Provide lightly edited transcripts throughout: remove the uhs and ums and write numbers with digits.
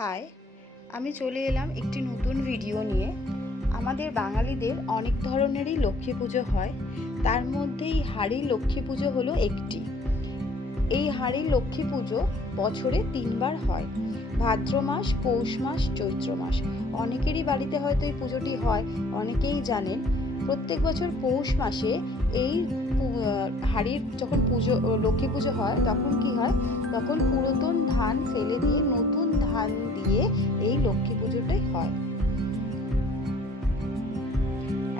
High, আমি চলে এলাম একটি নতুন ভিডিও নিয়ে। আমাদের বাঙালিদের অনেক ধরনেরই লক্ষ্মী পুজো হয়, তার মধ্যেই হাড়ির লক্ষ্মী পুজো হলো একটি। এই হাড়ির লক্ষ্মী পুজো বছরে 3বার হয়, ভাদ্র মাস, পৌষ মাস, চৈত্র মাস। অনেকেরই বাড়িতে হয়তো এই পুজোটি হয়, অনেকেই জানেন। প্রত্যেক বছর পৌষ মাসে এই হাড়ির যখন লক্ষ্মী পুজো হয় তখন কি হয়, তখন পুরাতন ধান ফেলে দিয়ে নতুন ধান দিয়ে এই লক্ষ্মী পুজোটাই হয়।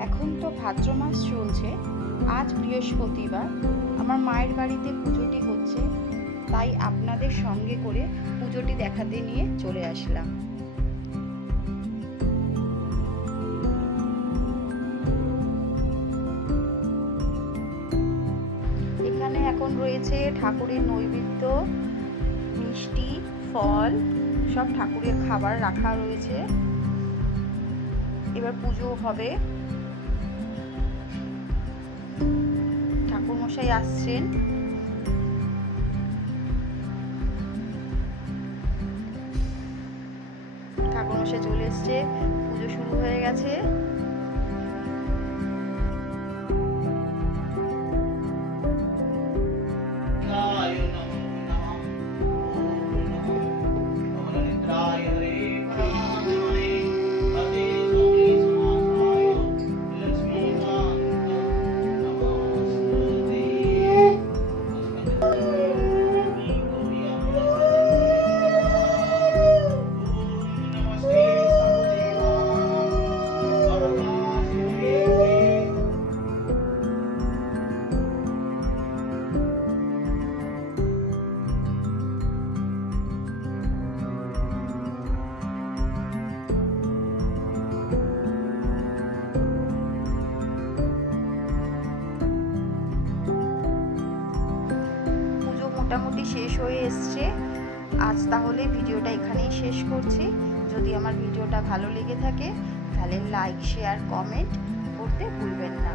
এখন তো ভাদ্র মাস চলছে, আজ বৃহস্পতিবার, আমার মায়ের বাড়িতে পুজোটি হচ্ছে, তাই আপনাদের সঙ্গে করে পুজোটি দেখাতে নিয়ে চলে আসলাম। এখানে এখন রয়েছে ঠাকুরের নৈবেদ্য, মিষ্টি, ফল, সব ঠাকুরের খাবার রাখা রয়েছে। এবার পুজো হবে, ঠাকুর মশাই আসছেন। ঠাকুর মশাই চলে এসছে, পুজো শুরু হয়ে গেছে। মোটামুটি শেষ হয়ে এসছে। আজ তাহলে ভিডিওটা এখানেই শেষ করছি। যদি আমার ভিডিওটা ভালো লেগে থাকে তাহলে লাইক, শেয়ার, কমেন্ট করতে ভুলবেন না।